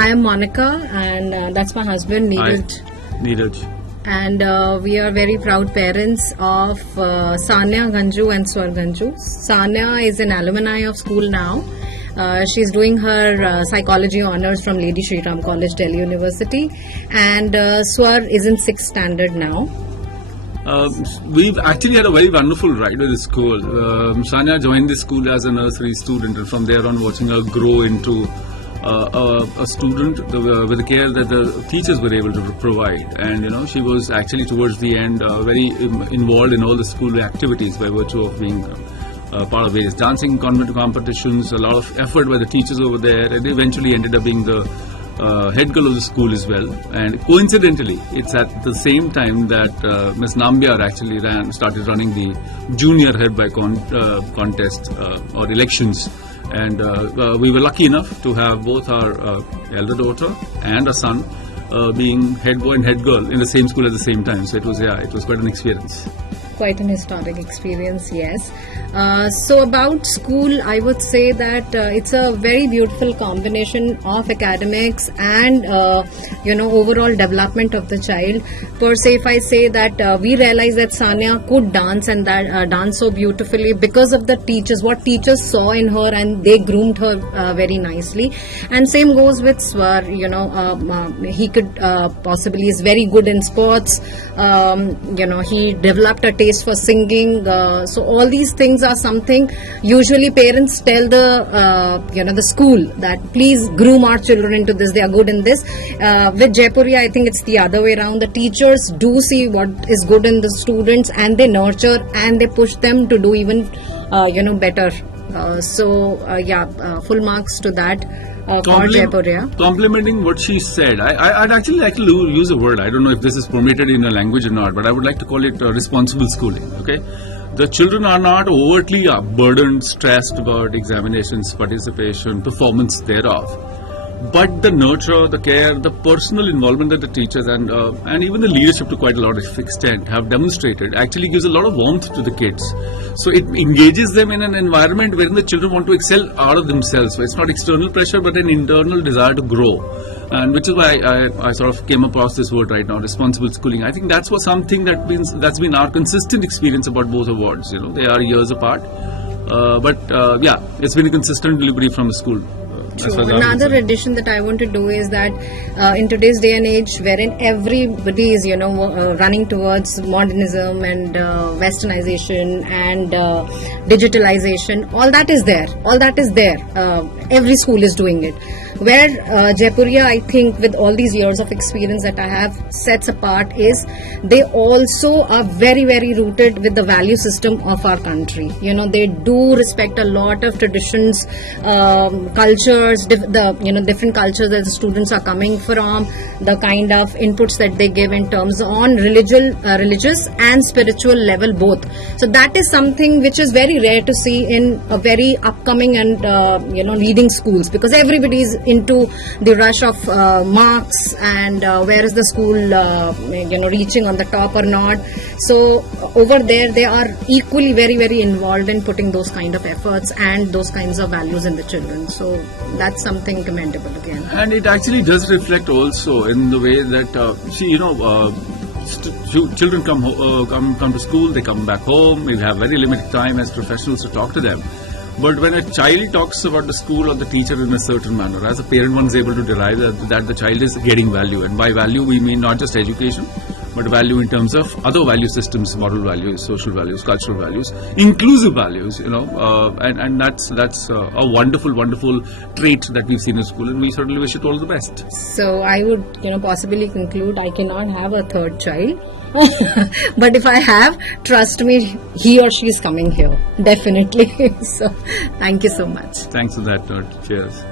I am Monica, and that's my husband, Neeraj. Neeraj. And we are very proud parents of Sanya, Ganjoo and Swar and Sanya. Sanya is an alumni of school now. She's doing her psychology honors from Lady Shri Ram College, Delhi University. And Swar is in 6th standard now. We've actually had a very wonderful ride with the school. Sanya joined the school as a nursery student, and from there on watching her grow into a student with the care that the teachers were able to provide. And she was actually towards the end very involved in all the school activities by virtue of being part of various dancing competitions, a lot of effort by the teachers over there, and eventually ended up being the head girl of the school as well. And coincidentally, it's at the same time that Ms. Nambiar actually started running the junior head by contest or elections. And we were lucky enough to have both our elder daughter and a son being head boy and head girl in the same school at the same time. So it was quite an experience. Quite an historic experience, yes. So about school, I would say that it's a very beautiful combination of academics and overall development of the child. Per se, if I say that we realize that Sanya could dance and that dance so beautifully because of the teachers, what teachers saw in her, and they groomed her very nicely. And same goes with Swar. He could possibly is very good in sports. He developed a taste for singing. So all these things are something usually parents tell the school that please groom our children into this, they are good in this. With Jaipuria, I think it's the other way around. The teachers do see what is good in the students and they nurture and they push them to do even better. Full marks to that. Complementing what she said, I'd actually like to use a word. I don't know if this is permitted in a language or not, but I would like to call it responsible schooling. Okay, the children are not overtly burdened, stressed about examinations, participation, performance thereof. But the nurture, the care, the personal involvement that the teachers and even the leadership to quite a lot of extent have demonstrated actually gives a lot of warmth to the kids. So it engages them in an environment wherein the children want to excel out of themselves. So it's not external pressure but an internal desire to grow. And which is why I sort of came across this word right now, responsible schooling. I think that's something that's been our consistent experience about both awards. They are years apart. It's been a consistent delivery from the school. Another addition that I want to do is that in today's day and age, wherein everybody is running towards modernism and westernization and digitalization, all that is there. Every school is doing it. Where Jaipuria, I think, with all these years of experience that I have, sets apart is they also are very, very rooted with the value system of our country. They do respect a lot of traditions, cultures, different cultures that the students are coming from, the kind of inputs that they give in terms on religious and spiritual level both. So that is something which is very rare to see in a very upcoming and leading schools, because everybody is into the rush of marks and where is the school reaching on the top or not. So over there they are equally very, very involved in putting those kind of efforts and those kinds of values in the children. So that's something commendable again. And it actually does reflect also in the way that children come to school, they come back home, we have very limited time as professionals to talk to them. But when a child talks about the school or the teacher in a certain manner, as a parent, one is able to derive that the child is getting value. And by value, we mean not just education, but value in terms of other value systems, moral values, social values, cultural values, inclusive values, and that's a wonderful, wonderful trait that we've seen in school, and we certainly wish it all the best. So I would, possibly conclude I cannot have a third child. But if I have, trust me, he or she is coming here, definitely. So thank you so much. Thanks for that. Cheers.